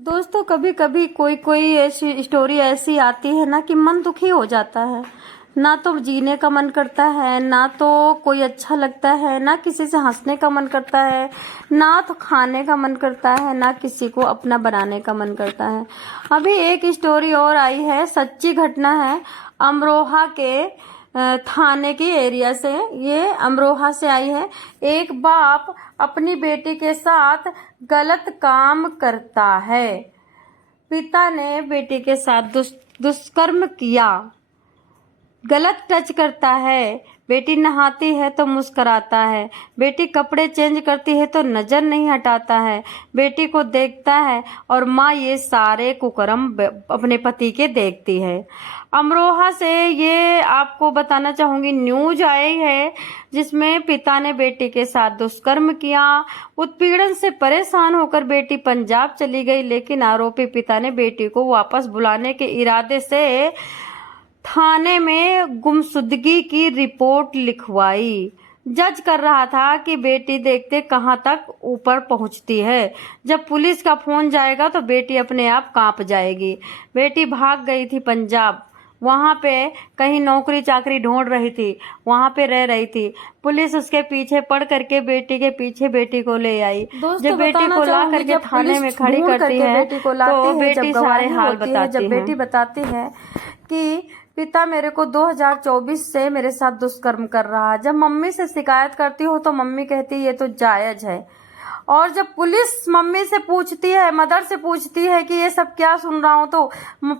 दोस्तों, कभी कभी कोई कोई ऐसी स्टोरी ऐसी आती है ना कि मन दुखी हो जाता है। ना तो जीने का मन करता है, ना तो कोई अच्छा लगता है, ना किसी से हंसने का मन करता है, ना तो खाने का मन करता है, ना किसी को अपना बनाने का मन करता है। अभी एक स्टोरी और आई है, सच्ची घटना है, अमरोहा के थाने की एरिया से। ये अमरोहा से आई है। एक बाप अपनी बेटी के साथ गलत काम करता है। पिता ने बेटी के साथ दुष्कर्म किया, गलत टच करता है। बेटी नहाती है तो मुस्कुराता है, बेटी कपड़े चेंज करती है तो नजर नहीं हटाता है, बेटी को देखता है और माँ ये सारे कुकर्म अपने पति के देखती है। अमरोहा से ये आपको बताना चाहूंगी, न्यूज आई है जिसमें पिता ने बेटी के साथ दुष्कर्म किया। उत्पीड़न से परेशान होकर बेटी पंजाब चली गई, लेकिन आरोपी पिता ने बेटी को वापस बुलाने के इरादे से थाने में गुमशुदगी की रिपोर्ट लिखवाई। जज कर रहा था कि बेटी देखते कहां तक ऊपर पहुंचती है। जब पुलिस का फोन जाएगा तो बेटी अपने आप कांप जाएगी। बेटी भाग गई थी पंजाब, वहां पे कहीं नौकरी चाकरी ढूंढ रही थी, वहां पे रह रही थी। पुलिस उसके पीछे पड़ करके बेटी के पीछे बेटी को ले आई। जब बेटी को ला करके थाने में खड़ी करती है तो बेटी सारे हाल बताती है। जब बेटी बताती है कि पिता मेरे को 2024 से मेरे साथ दुष्कर्म कर रहा है। जब मम्मी से शिकायत करती हो तो मम्मी कहती है ये तो जायज है। और जब पुलिस मम्मी से पूछती है, मदर से पूछती है कि ये सब क्या सुन रहा हूँ, तो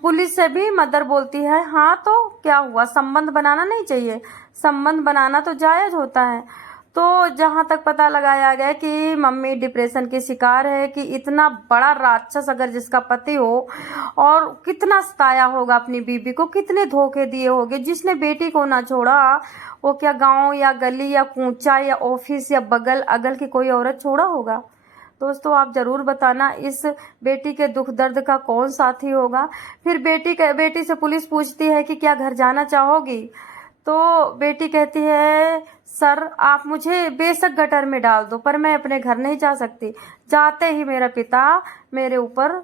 पुलिस से भी मदर बोलती है हाँ तो क्या हुआ, संबंध बनाना नहीं चाहिए, संबंध बनाना तो जायज होता है। तो जहां तक पता लगाया गया कि मम्मी डिप्रेशन की शिकार है कि इतना बड़ा राक्षस अगर जिसका पति हो और कितना सताया होगा अपनी बीबी को, कितने धोखे दिए होंगे। जिसने बेटी को ना छोड़ा वो क्या गांव या गली या कूचा या ऑफिस या बगल अगल की कोई औरत छोड़ा होगा। दोस्तों, आप जरूर बताना इस बेटी के दुख दर्द का कौन साथी होगा। फिर बेटी से पुलिस पूछती है कि क्या घर जाना चाहोगी, तो बेटी कहती है सर आप मुझे बेशक गटर में डाल दो, पर मैं अपने घर नहीं जा सकती। जाते ही मेरा पिता मेरे ऊपर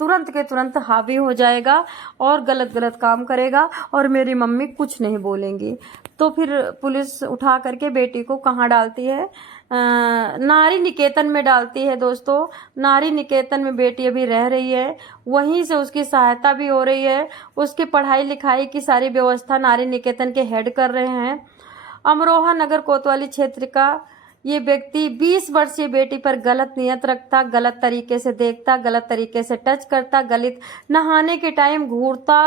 तुरंत के तुरंत हावी हो जाएगा और गलत गलत काम करेगा और मेरी मम्मी कुछ नहीं बोलेंगी। तो फिर पुलिस उठा करके बेटी को कहाँ डालती है, नारी निकेतन में डालती है। दोस्तों, नारी निकेतन में बेटी अभी रह रही है, वहीं से उसकी सहायता भी हो रही है। उसकी पढ़ाई लिखाई की सारी व्यवस्था नारी निकेतन के हेड कर रहे हैं। अमरोहा नगर कोतवाली क्षेत्र का ये व्यक्ति 20 वर्षीय बेटी पर गलत नियत रखता, गलत तरीके से देखता, गलत तरीके से टच करता, गलत नहाने के टाइम घूरता,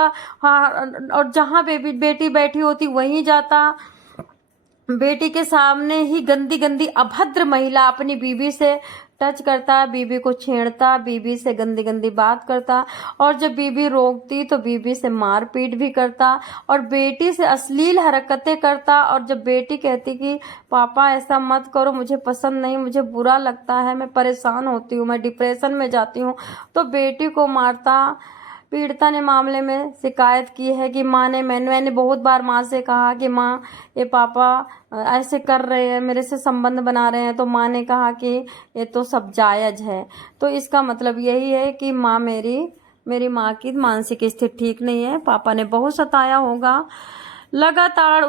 और जहां बेटी बैठी होती वहीं जाता। बेटी के सामने ही गंदी गंदी अभद्र महिला अपनी बीवी से टच करता, बीबी को छेड़ता, बीबी से गंदी गंदी बात करता, और जब बीबी रोकती तो बीबी से मारपीट भी करता और बेटी से अश्लील हरकतें करता। और जब बेटी कहती कि पापा ऐसा मत करो, मुझे पसंद नहीं, मुझे बुरा लगता है, मैं परेशान होती हूँ, मैं डिप्रेशन में जाती हूँ, तो बेटी को मारता। पीड़िता ने मामले में शिकायत की है कि मैंने बहुत बार माँ से कहा कि माँ ये पापा ऐसे कर रहे हैं, मेरे से संबंध बना रहे हैं, तो माँ ने कहा कि ये तो सब जायज है। तो इसका मतलब यही है कि माँ मेरी माँ की मानसिक स्थिति ठीक नहीं है, पापा ने बहुत सताया होगा। लगातार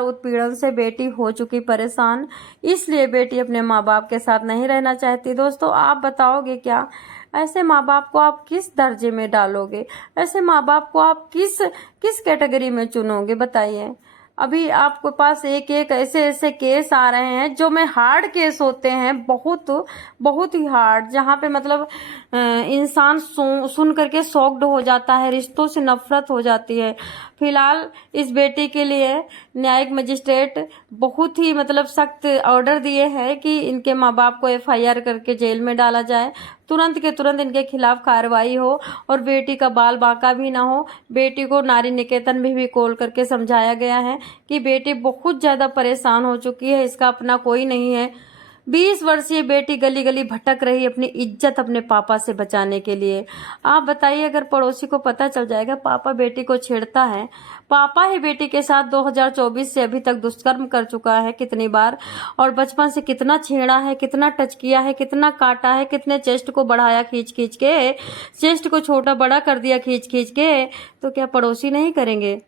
उत्पीड़न से बेटी हो चुकी परेशान, इसलिए बेटी अपने माँ बाप के साथ नहीं रहना चाहती। दोस्तों, आप बताओगे क्या, ऐसे माँ बाप को आप किस दर्जे में डालोगे, ऐसे माँ बाप को आप किस कैटेगरी में चुनोगे, बताइए। अभी आपके पास एक एक ऐसे केस आ रहे हैं जो में हार्ड केस होते हैं, बहुत ही हार्ड, जहाँ पे मतलब इंसान सुन करके शॉक्ड हो जाता है, रिश्तों से नफरत हो जाती है। फिलहाल इस बेटी के लिए न्यायिक मजिस्ट्रेट बहुत ही मतलब सख्त ऑर्डर दिए हैं कि इनके माँ बाप को FIR करके जेल में डाला जाए, तुरंत के तुरंत इनके खिलाफ कार्रवाई हो और बेटी का बाल बाका भी ना हो। बेटी को नारी निकेतन में भी कॉल करके समझाया गया है कि बेटी बहुत ज्यादा परेशान हो चुकी है, इसका अपना कोई नहीं है, 20 वर्षीय बेटी गली गली भटक रही अपनी इज्जत अपने पापा से बचाने के लिए। आप बताइए, अगर पड़ोसी को पता चल जाएगा पापा बेटी को छेड़ता है, पापा ही बेटी के साथ 2024 से अभी तक दुष्कर्म कर चुका है कितनी बार, और बचपन से कितना छेड़ा है, कितना टच किया है, कितना काटा है, कितने चेस्ट को बढ़ाया खींच खींच के, चेस्ट को छोटा बड़ा कर दिया खींच खींच के, तो क्या पड़ोसी नहीं करेंगे?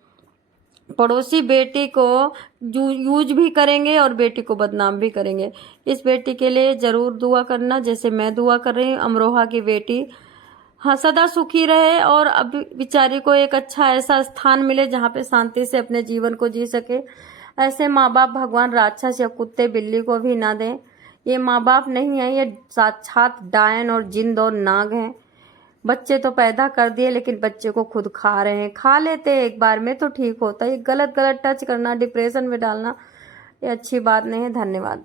पड़ोसी बेटी को यूज भी करेंगे और बेटी को बदनाम भी करेंगे। इस बेटी के लिए जरूर दुआ करना, जैसे मैं दुआ कर रही हूँ। अमरोहा की बेटी हाँ सदा सुखी रहे और अब बेचारी को एक अच्छा ऐसा स्थान मिले जहाँ पे शांति से अपने जीवन को जी सके। ऐसे माँ बाप भगवान राक्षस या कुत्ते बिल्ली को भी ना दें। ये माँ बाप नहीं है, ये साक्षात डायन और जिंद और नाग हैं। बच्चे तो पैदा कर दिए लेकिन बच्चे को खुद खा रहे हैं। खा लेते एक बार में तो ठीक होता है, ये गलत गलत टच करना, डिप्रेशन में डालना, ये अच्छी बात नहीं है। धन्यवाद।